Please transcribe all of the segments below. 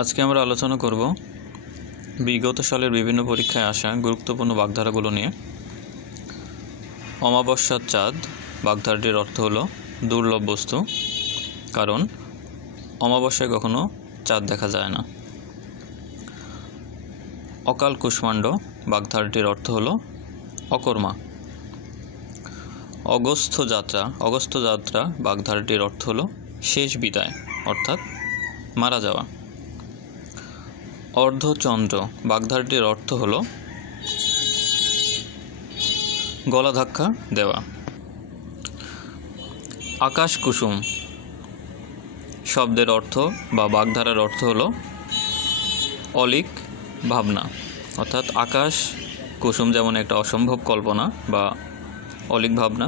আজকে আমরা আলোচনা করব বিগত সালের বিভিন্ন পরীক্ষায় আসা গুরুত্বপূর্ণ বাগধারাগুলো নিয়ে। অমাবস্যার চাঁদ বাগধারাটির অর্থ হলো দুর্লভ বস্তু, কারণ অমাবস্যায় কখনো চাঁদ দেখা যায় না। অকাল কুষ্মাণ্ড বাগধারাটির অর্থ হলো অকর্মা। অগস্ত্য যাত্রা বাগধারাটির অর্থ হলো শেষ বিদায়, অর্থাৎ মারা যাওয়া। অর্ধচন্দ্র বাগধারাটির অর্থ হলো গলা ধাক্কা দেওয়া। আকাশ কুসুম শব্দের অর্থ বা বাগধারার অর্থ হলো অলীক ভাবনা, অর্থাৎ আকাশ কুসুম যেমন একটা অসম্ভব কল্পনা বা অলীক ভাবনা।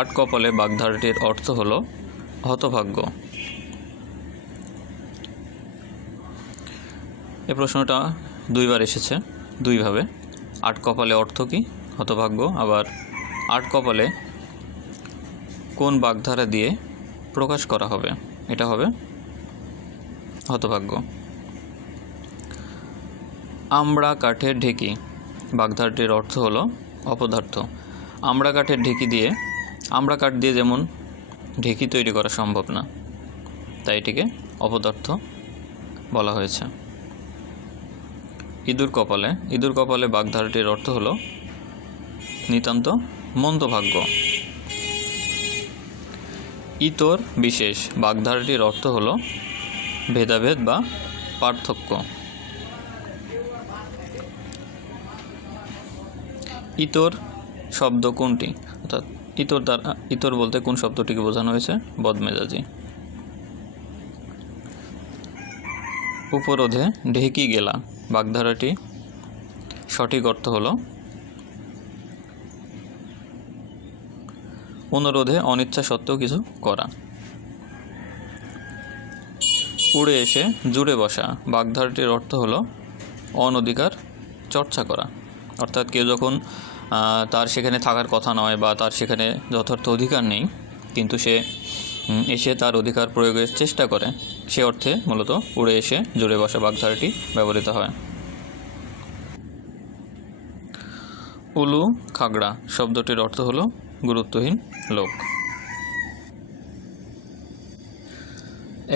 আট কপালে বাগধারাটির অর্থ হলো হতভাগ্য। এই প্রশ্নটা দুইবার এসেছে দুইভাবে। আট কপালে অর্থ কি? হতভাগ্য। আবার আট কপালে কোন বাগধারা দিয়ে প্রকাশ করা হবে? এটা হবে হতভাগ্য। আমড়া কাঠের ঢেঁকি বাগধারাটির অর্থ হলো অপদার্থ। আমড়া কাঠের ঢেঁকি দিয়ে, আমড়া কাঠ দিয়ে যেমন ঢেঁকি তৈরি করা সম্ভব না, তাই এটিকে অপদার্থ বলা হয়েছে। ইঁদুর কপালে বাগধারাটির অর্থ হলো নিতান্ত মন্দভাগ্য। ইতর বিশেষ বাগধারাটির অর্থ হলো ভেদাভেদ বা পার্থক্য। ইতর শব্দ কোনটি? অর্থাৎ ইতর বলতে কোন শব্দটিকে বোঝানো হয়েছে? বদমেজাজি। উপরোধে ঢেঁকি গেলা বাগধারাটি সঠিক অর্থ হলো অনুরোধে অনিচ্ছা সত্ত্বেও কিছু করা। উড়ে এসে জুড়ে বসা বাগধারাটির অর্থ হলো অনধিকার চর্চা করা, অর্থাৎ কেউ যখন তার সেখানে থাকার কথা নয় বা তার সেখানে যথার্থ অধিকার নেই, কিন্তু সে এসে তার অধিকার প্রয়োগের চেষ্টা করে, সে অর্থে মূলত উড়ে এসে জুড়ে বসা বাগধারাটি ব্যবহৃত হয়। উলু খাগড়া শব্দটির অর্থ হলো গুরুত্বহীন লোক।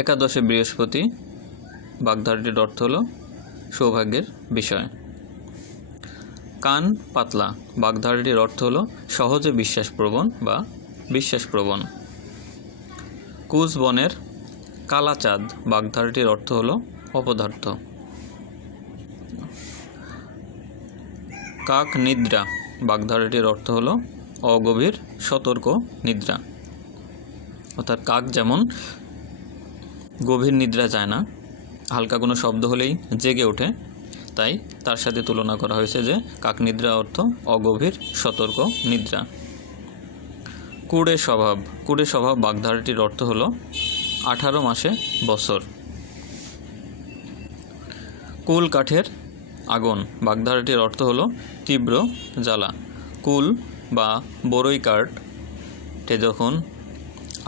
একাদশে বৃহস্পতি বাগধারাটির অর্থ হলো সৌভাগ্যের বিষয়। কান পাতলা বাগধারাটির অর্থ হলো সহজে বিশ্বাসপ্রবণ বা বিশ্বাসপ্রবণ। কুচবনের কালা চাঁদ বাগধারাটির অর্থ হলো অপদার্থ। কাক নিদ্রা বাগধারাটির অর্থ হলো অগভীর সতর্ক নিদ্রা, অর্থাৎ কাক যেমন গভীর নিদ্রা যায় না, হালকা কোনো শব্দ হলেই জেগে ওঠে, তাই তার সাথে তুলনা করা হয়েছে যে কাক নিদ্রা অর্থ অগভীর সতর্ক নিদ্রা। কুড়ে স্বভাব বাগধারাটির অর্থ হলো 18 মাসে বছর। কুল কাঠের আগুন বাগধারাটির অর্থ হলো তীব্র জ্বালা। কুল বা বড়ই কাঠে যখন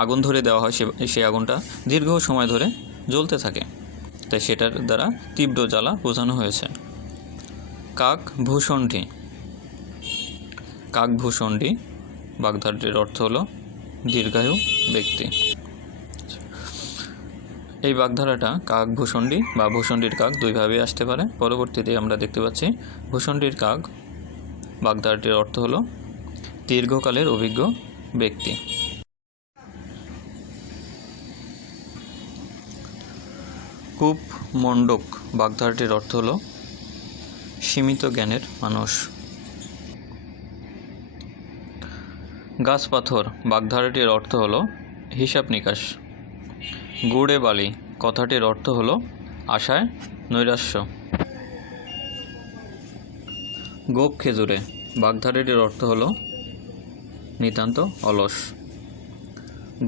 আগুন ধরে দেওয়া হয়, সেই আগুনটা দীর্ঘ সময় ধরে জ্বলতে থাকে, তাই সেটার দ্বারা তীব্র জ্বালা বোঝানো হয়েছে। কাক ভূষণ্ডী বাগধারাটির অর্থ হলো দীর্ঘায়ু ব্যক্তি। এই বাগধারাটা কাক ভূষণ্ডী বা ভূষণ্ডীর কাক দুইভাবে আসতে পারে। পরবর্তীতে আমরা দেখতে পাচ্ছি ভূষণ্ডীর কাক বাগধারাটির অর্থ হলো দীর্ঘকালের অভিজ্ঞ ব্যক্তি। কূপ মণ্ডক বাগধারাটির অর্থ হলো সীমিত জ্ঞানের মানুষ। গাছ পাথর বাগধারাটির অর্থ হলো হিসাব নিকাশ। গুড়ে বালি কথাটির অর্থ হলো আশায় নৈরাশ্য। গোপ খেজুরে বাগধারাটির অর্থ হলো নিতান্ত অলস।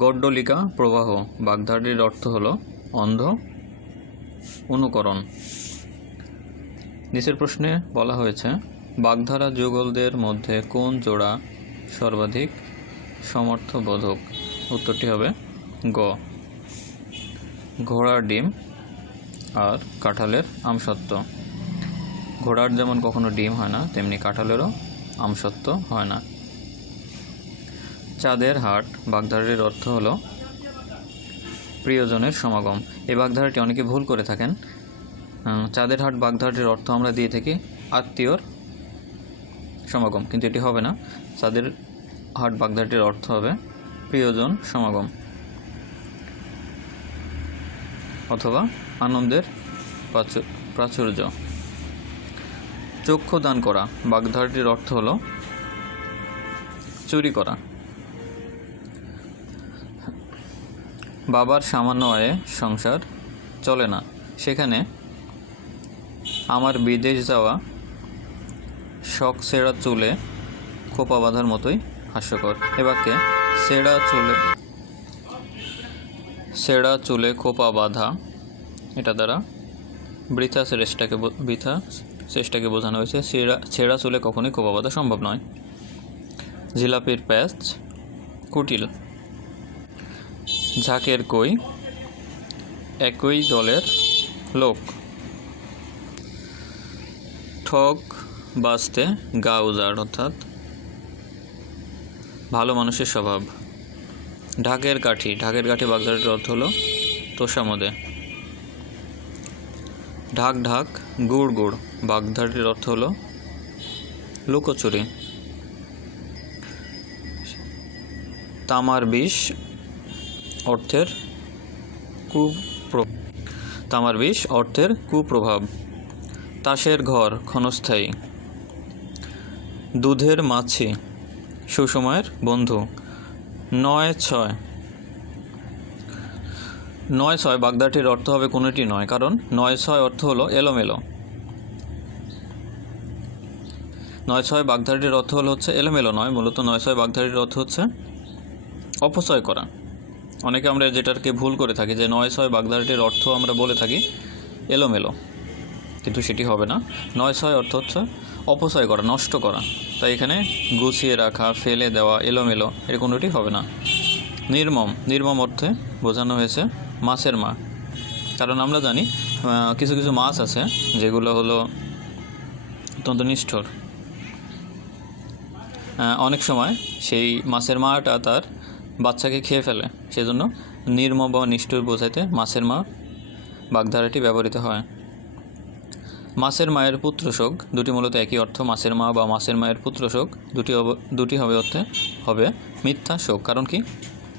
গড্ডলিকা প্রবাহ বাগধারাটির অর্থ হলো অন্ধ অনুকরণ। নিচের প্রশ্নে বলা হয়েছে বাগধারা যুগলদের মধ্যে কোন জোড়া সর্বাধিক সমর্থবোধক? উত্তরটি হবে গ। ঘোড়ার ডিম আর কাঁঠালের আমসত্ত্ব। ঘোড়ার যেমন কখনো ডিম হয় না, তেমনি কাঁঠালেরও আমসত্ত্ব হয় না। চাঁদের হাট বাগধারাটির অর্থ হলো প্রিয়জনের সমাগম। এই বাগধারাটি অনেকে ভুল করে থাকেন। চাঁদের হাট বাগধারাটির অর্থ আমরা দিয়ে থাকি আত্মীয়র সমাগম, কিন্তু এটি হবে না। চাঁদের হাট বাগধারাটির অর্থ হবে প্রিয়জন সমাগম অথবা আনন্দের প্রাচুর্য। চক্ষু দান করা বাগধারাটির অর্থ হলো চুরি করা। বাবার সামান্য আয়ে সংসার চলে না, সেখানে আমার বিদেশ যাওয়া শখ ছেঁড়া চুলে খোপা বাঁধার মতোই হাস্যকর। এ বাক্যে ছেঁড়া চুলে খোপা বাঁধা এটা দ্বারা বৃথা চেষ্টাকে বোঝানো হয়েছে। ছেঁড়া চুলে কখনোই খোপা বাঁধা সম্ভব নয়। জিলাপির প্যাঁচ কুটিল। ঝাঁকের কই একই দলের লোক। ঠক বাজতে গা উজাড় অর্থাৎ ভালো মানুষের স্বভাব। ঢাকের কাঠি বাগধারাটির অর্থ হলো তোষামোদে। ঢাক ঢাক গুড় গুড় বাগধারাটির অর্থ হলো লুকোচুরি। তামার বিষ অর্থের কুপ্রভাব। তাসের ঘর ক্ষণস্থায়ী। দুধের মাছি সুসময়ের বন্ধু। 9-6 বাগধারাটির অর্থ হবে কোনোটি নয়, কারণ 9-6 অর্থ হলো এলোমেলো। 9-6 বাগধারাটির অর্থ হচ্ছে এলোমেলো নয়, মূলত 9-6 বাগধারাটির অর্থ হচ্ছে অপচয় করা। অনেকে আমরা যেটাকে ভুল করে থাকি যে 9-6 বাগধারাটির অর্থ আমরা বলে থাকি এলোমেলো, কিন্তু সেটি হবে না। 9-6 অর্থ হচ্ছে অপচয় করা, নষ্ট করা। তাই এখানে গুছিয়ে রাখা, ফেলে দেওয়া, এলোমেলো এর কোনোটি হবে না। নির্মম অর্থে বোঝানো হয়েছে মাছের মা, কারণ আমরা জানি কিছু কিছু মাছ আছে যেগুলো হলো অত্যন্ত নিষ্ঠুর। অনেক সময় সেই মাছের মাটা তার বাচ্চাকে খেয়ে ফেলে, সেজন্য নির্মম বা নিষ্ঠুর বোঝাইতে মাছের মা বাগধারাটি ব্যবহৃত হয়। মাছের মায়ের পুত্র শোক দুটি মূলত একই অর্থ। মাছের মা বা মাছের মায়ের পুত্র শোক দুটি হবে মিথ্যা শোক। কারণ কি,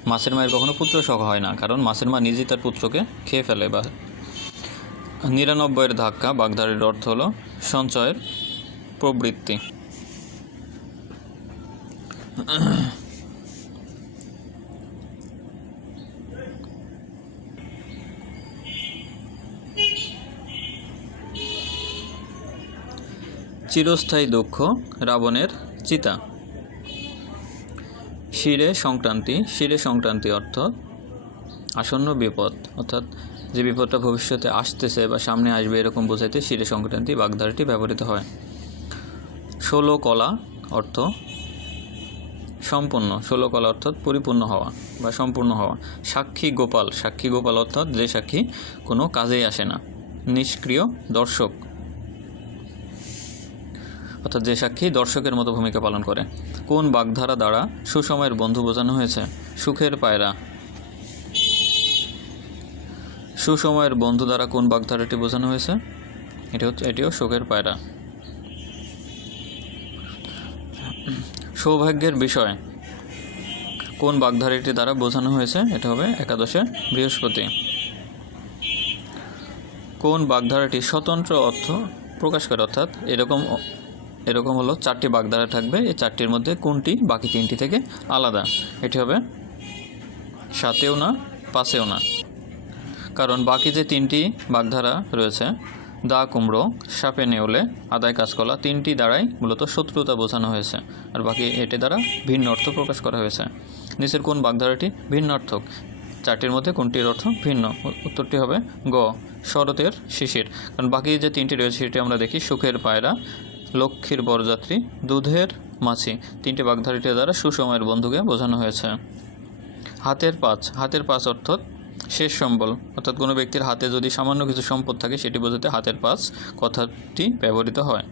মাছের মায়ের কখনো পুত্র শোক হয় না, কারণ মাছের মা নিজেই তার পুত্রকে খেয়ে ফেলে। বা 99-এর ধাক্কা বাগধারাটির অর্থ হলো সঞ্চয়ের প্রবৃত্তি। চিরস্থায়ী দুঃখ রাবণের চিতা। শিরে সংক্রান্তি অর্থ আসন্ন বিপদ, অর্থাৎ যে বিপদটা ভবিষ্যতে আসতেছে বা সামনে আসবে এরকম বোঝাইতে শিরে সংক্রান্তি বাগধারাটি ব্যবহৃত হয়। 16 কলা অর্থ সম্পূর্ণ, 16 কলা অর্থাৎ পরিপূর্ণ হওয়া বা সম্পূর্ণ হওয়া। সাক্ষী গোপাল অর্থাৎ যে সাক্ষী কোনো কাজেই আসে না। নিষ্ক্রিয় দর্শক অর্থাৎ যে সাক্ষী দর্শকের মতো ভূমিকা পালন করে। কোন বাগধারা দ্বারা সুসময়ের বন্ধু বোঝানো হয়েছে? সুখের পায়রা। সুসময়ের বন্ধু দ্বারা কোন বাগধারাটি বোঝানো হয়েছে? এটিও সুখের পায়রা। সৌভাগ্যের বিষয় কোন বাগধারাটি দ্বারা বোঝানো হয়েছে? এটা হবে একাদশে বৃহস্পতি। কোন বাগধারাটি স্বতন্ত্র অর্থ প্রকাশ করে? অর্থাৎ এরকম হলো 4টি বাগধারা থাকবে, এই 4টির মধ্যে কোনটি বাকি 3টি থেকে আলাদা? এটি হবে 7এও না 5এও না, কারণ বাকি যে 3টি বাগধারা রয়েছে দা কুমড়ো, সাপে নেউলে, আদায় কাঁচকলা, 3টি দ্বারাই মূলত শত্রুতা বোঝানো হয়েছে, আর বাকি এটি দ্বারা ভিন্ন অর্থ প্রকাশ করা হয়েছে। নিচের কোন বাগধারাটি ভিন্নার্থক? 4টির মধ্যে কোনটির অর্থ ভিন্ন? উত্তরটি হবে গ, শরতের শিশির। কারণ বাকি যে 3টি রয়েছে সেটি আমরা দেখি সুখের পায়রা, লক্ষ্মীর বরযাত্রী, দুধের মাছি। 3টি বাগধারাটি দ্বারা সুসময়ের বন্ধুকে বোঝানো হয়েছে। হাতের পাঁচ অর্থাৎ শেষ সম্বল, অর্থাৎ কোনো ব্যক্তির হাতে যদি সামান্য কিছু সম্পদ থাকে সেটি বোঝাতে হাতের পাঁচ কথাটি ব্যবহৃত হয়।